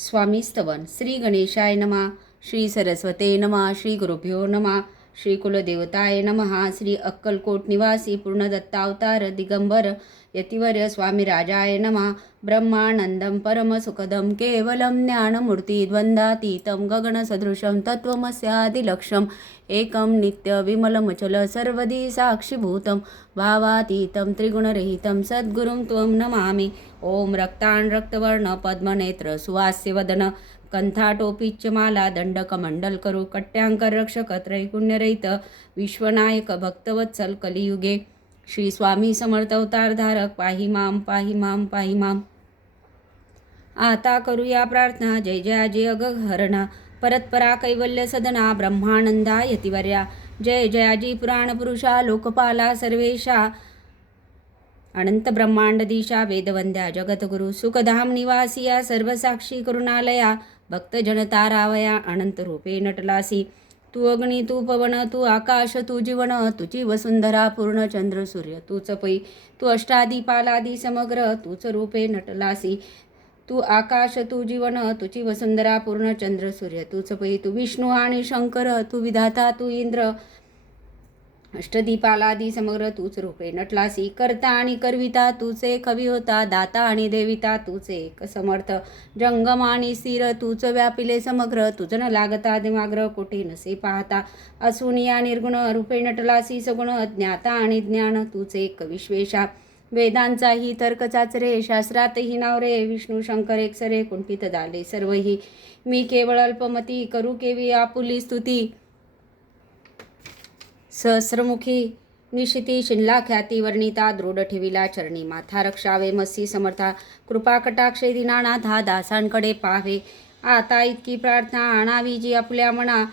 स्वामी स्तवन. श्री गणेशाय नमः. श्री सरस्वते नमः. श्री गुरुभ्यो नमः. श्री कुलदेवताय नमः. श्री अक्कलकोट निवासी पूर्णदत्तावतार दिगंबर यतिवर्य स्वामी राजाय नमः. ब्रह्मानंदं परमसुखदं केवलं ज्ञानमूर्ति द्वंद्वातीतं गगनसदृशं तत्त्वमस्यादिलक्ष्यम् एकं नित्यविमलमचल सर्वदी साक्षिभूतं भावातीतं त्रिगुणरहितं सद्गुरुं त्वं नमामि. ओम रक्तान रक्तवर्ण पद्मनेत्र सुवास्यवदन कंठाटोपीच्यमाला दंडकमंडलकरू कट्यांकर रक्षक त्रैगुण्यरहित विश्वनायक भक्तवत्सल कलियुगे श्री स्वामी समर्थ अवतारधारक पाहि माम पाहि माम पाहि माम. आता करूया प्रार्थना. जय जय जय अगहरणा परत्परा कैवल्य सदना ब्रह्मानंदा यतिवर्या. जय जयाजी पुराण पुरुषा लोकपाला सर्वेशा अनंत ब्रह्मांडदीशा वेदवंद्या जगतगुरु सुखधाम निवासिया सर्वसाक्षी करुणालया भक्त जनता रावया अनंत रूपे नटलासी. तू अग्नी तू पवन तू आकाश तू जीवन तुझी वसुंधरा पूर्ण चंद्र सूर्य तूच पै. तू अष्टादिपालादी समग्र तूच रूपे नटलासी. तू आकाश तू जीवन तुझी वसुंधरा पूर्ण चंद्र सूर्य तूच पै. तू विष्णू आणि शंकर तू विधाता तू इंद्र अष्टदीपालादी समग्र तूच रूपे नटलासी. करता आणि करविता तूचे कवी होता दाता आणि देविता तूचे एक समर्थ. जंगम आणि स्थिर तूच व्यापिले समग्र तुझ न लागता दिमाग्र कोठे नसे पाहता. असून या निर्गुण रूपे नटलासी सगुण ज्ञाता आणि ज्ञान तूचे एक विश्वेशा. वेदांचाही तर्क चाचरे शास्त्रातही नावरे विष्णू शंकर एकसरे कुंठित झाले सर्वही. मी केवळ अल्पमती करू केवी आपुली स्तुती. सहस्रमुखी निशिती शिनला ख्याती वर्णिता दृढ ठेविला चरणी माथा रक्षावे मस्सी समर्था. कृपा कटाक्षे दीनानाथा दासांकडे पाहावे. आता इतकी प्रार्थना आणावी जी आपल्या मना.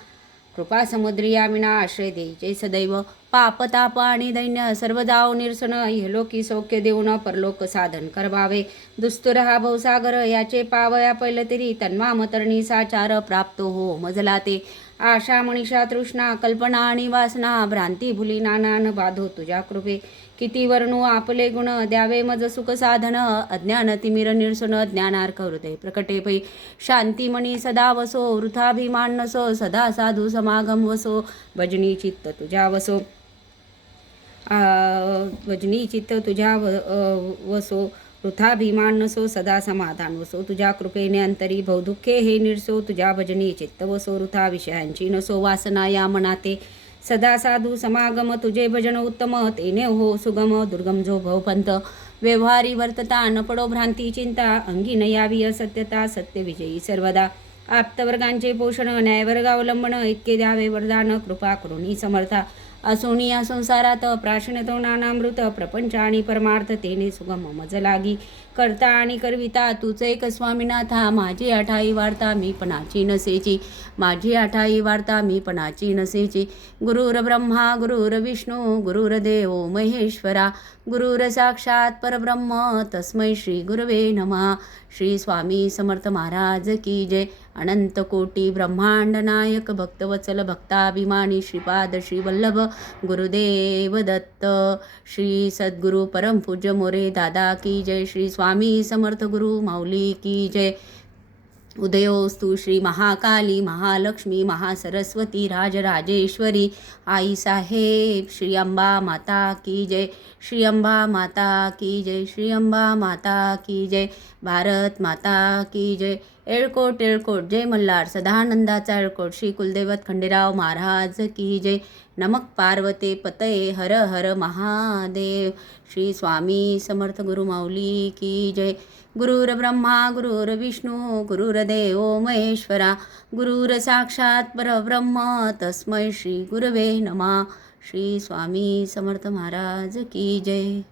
कृपा समुद्री यामिना आश्रय द्यायचे सदैव. पाप ताप आणि दैन्य सर्व जाओ निरसन इहलोकी सौख्य देऊन परलोक साधन करवावे. दुस्तुर हा भवसागर याचे पावया पैल तरी तन्मा मतरणी साचार प्राप्त हो मजला ते. आशा मनीषा तृष्णा कल्पना आणि वासना भ्रांती भुली नानान बाधो तुझ्या कृपे. किती वर्णू आपले गुण द्यावे मज सुख साधन अज्ञान तिमिर निरसन ज्ञानार्क हृदय प्रकटे पै. शांतीमणी सदा वसो वृथाभिमान नसो सदा साधू समागम वसो भजनी चित्त तुझ्या वसो. भजनी चित्त तुझ्या वसो वृथाभिमान नसो सदा समाधान वसो. तुझ्या कृपेने अंतरी भवदुःखे हे निरसो. तुझ्या भजनी चित्त वसो वृथा विषयांची नसो वासना या मनाते. सदा साधू समागम तुझे भजन उत्तम तेने हो सुगम. दुर्गम जो भवपंथ व्यवहारी वर्तता न पडो भ्रांती चिंता. अंगी न यावी असत्यता सत्य विजयी सर्वदा. आप्तवर्गांचे पोषण न्यायवर्गावलंबन इतके द्यावे वरदान कृपा करुणी समर्था. असून या संसारात प्राशनतो नानामृत प्रपंच आणि परमार्थ तेने सुगम मज लागी. करता आणि करविता तूच एक स्वामीनाथा. माझी आठाई वार्ता मी पणाची नसेची. माझी आठाई वार्ता मी पणाची नसेची. गुरुर ब्रह्मा गुरुर विष्णू गुरुर्देव महेश्वरा. गुरुर साक्षात परब्रह्म तस्मै श्री गुरवे नमः. श्री स्वामी समर्थ महाराज की जय. अनंत कोटी ब्रह्मांड नायक भक्तवत्सल भक्ताभिमानी श्रीपाद श्री वल्लभ गुरुदेव दत्त. श्री सद्गुरु परमपूज्य मोरे दादा की जय. श्री स्वामी समर्थ गुरु माऊली की जय. उदयोस्तु श्री महाकाली महालक्ष्मी महासरस्वती राजराजेश्वरी आई साहेब. श्री अंबा माता की जय. श्री अंबा माता की जय. श्री अंबा माता की जय. भारत माता की जय. एळकोट एळकोट जय मल्हार सदानंदाचा एळकोट. श्री कुलदैवत खंडेराव महाराज की जय. नमक पार्वते पतये हर हर महादेव. श्री स्वामी समर्थ गुरु माऊली की जय. गुरुर ब्रह्मा गुरुर विष्णू गुरुर्देव महेश्वरा. गुरुर साक्षात परब्रह्म तस्मै श्री गुरवे नमः. श्री स्वामी समर्थ महाराज की जय.